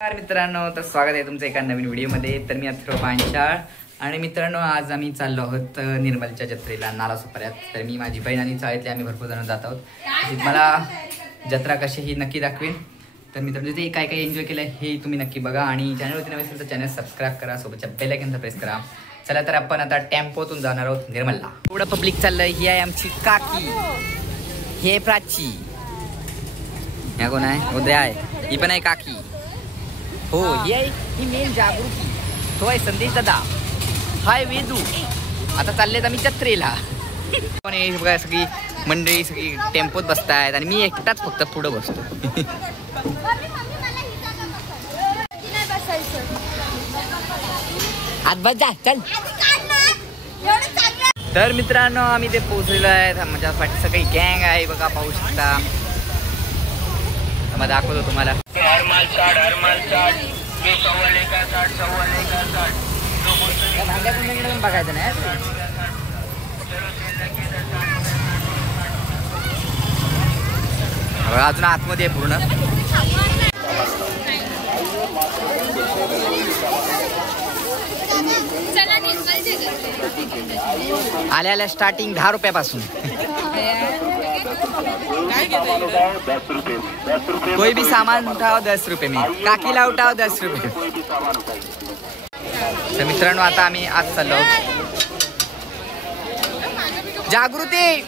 नमस्कार मित्रांनो, तर स्वागत आहे तुमचं एका नवीन व्हिडिओमध्ये. तर मी अथर्व पांचाळ आणि मित्रांनो आज आम्ही चाललो आहोत निर्मलच्या जत्रेला नाला सुपाऱ्यात. तर मी माझी बहीण आणि चाळीतले आम्ही भरपूर जण जात आहोत. मला जत्रा कशी ही नक्की दाखवेन. तर मित्रांनो ते काय काय एन्जॉय केलं हे तुम्ही नक्की बघा आणि चॅनलवरती नवीन असेल तर चॅनल सबस्क्राईब करा, सोबतच्या बेल आयकॉनचा प्रेस करा. चला तर आपण आता टेम्पोतून जाणार आहोत निर्मलला. एवढं पब्लिक चाललंय. ही आहे आमची काकी, हे प्राची, ह्या कोण आहे, उद्या आहे, ही पण आहे काकी. हो ही आहे ही मेन जागृती. तो आहे संदेश दादा, हाय वेदू. आता चाललेत आम्ही जत्रेला. पण हे बघा सगळी मंडळी सगळी टेम्पोत बसतायत आणि मी एकटाच फक्त पुढं बसतो. आत बस जा चल. तर मित्रांनो आम्ही ते पोहोचलेलो आहे. माझ्या पाठी सगळी गँग आहे बघा, पाहू शकता. मग दाखवतो तुम्हाला. बघायचं नाही अजून आतमध्ये आहे पूर्ण. आल्या आल्या स्टार्टिंग 10 रुपयापासून. कोई भी सामान उठाओ 10 रुपये में, काकीला उठाओ 10 रुपये. तर मित्रांनो आता आम्ही आज चाललो जागृती.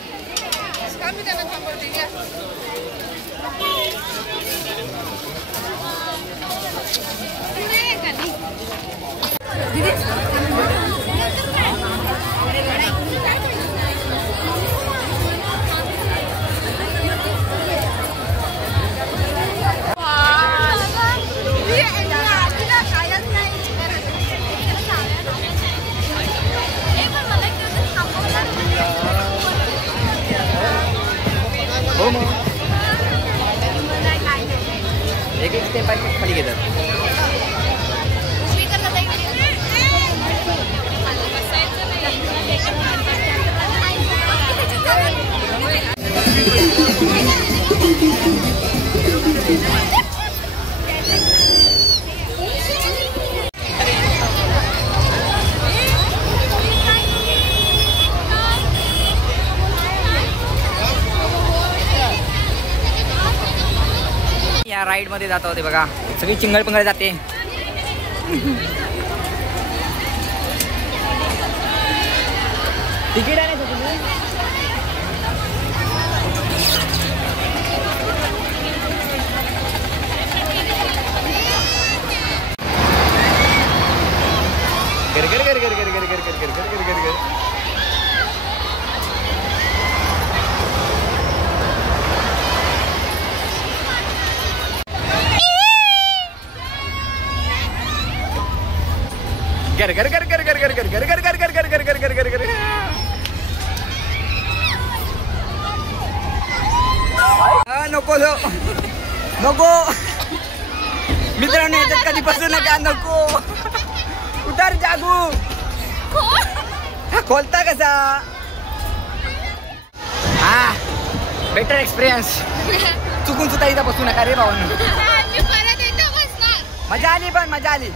एक एक स्टेप बाय खाली घेतात. या राईड मध्ये जात होते बघा, सगळी चिंगळ पंगळ जाते. तिकीट आहे गर गर गर गर गर गर गर गर गर गर गर गर. गर गर गर गर गर गर गर गर गर गर गर गर गर गर गर गर गर. नको नको मित्रांनो, याच्यात कधी बसू नका. नको उतार जागू. खोलता कसा. हा बेटर एक्सपिरियन्स. चुकून सुद्धा इथं बसू नका रे भावांनो. मजा आली, पण मजा आली.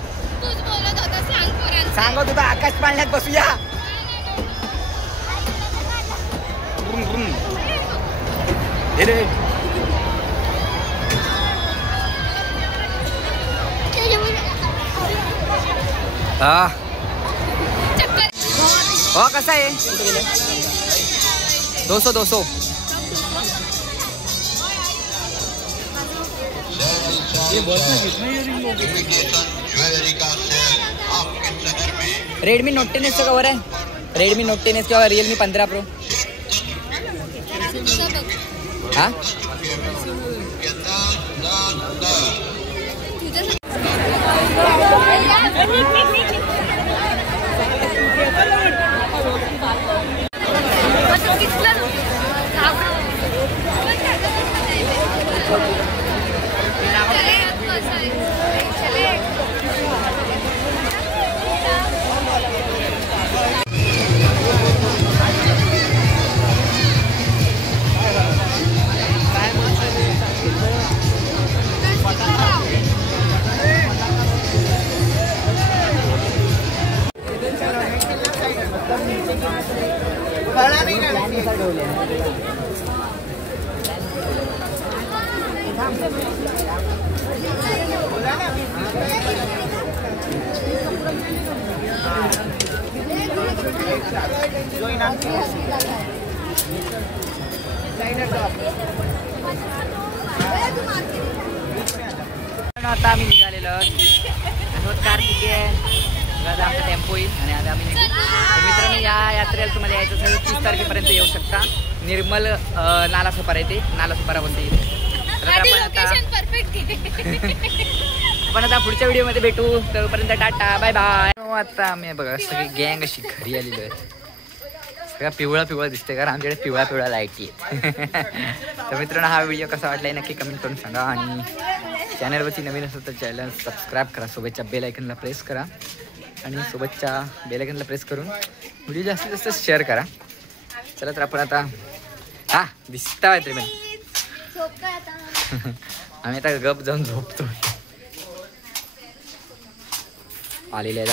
सांगत होता आकाश पाळण्यात बसूया. हा हो कसा आहे. 200 रेडमी नोट 10 चं कवर आहे. रेडमी नोट 10 किंवा रिअलमी 15 प्रो. हा आता आम्ही निघालेलो आहोत. कार्तिकी आता आमचा टेम्पो येईल आणि आता आम्ही निघू. तर मित्रांनो, या यात्रेला तुम्हाला यायचं असेल 30 तारखेपर्यंत येऊ शकता. निर्मल नालासोपारा येते, नालासोपारा बोलते इथे. तर आपण आता पुढच्या व्हिडिओमध्ये भेटू. तोपर्यंत टाटा बाय बाय. आता आम्ही बघा सगळी गँग अशी घरी आलेली आहे. सगळा पिवळा पिवळा दिसते कारण आमच्याकडे पिवळा पिवळा लाईटी आहे. तर मित्रांनो, हा व्हिडिओ कसा वाटला नक्की कमेंट करून सांगा. आणि चॅनलवरती नवीन असेल तर चॅनल सबस्क्राईब करा. सोबतच्या बेल आयकनला प्रेस करा आणि सोबतच्या बेल आयकनला प्रेस करून व्हिडिओ जास्तीत जास्त शेअर करा. चला तर आपण आता हा दिसता तरी पण आम्ही आता गप जाऊन झोपतो. आलेले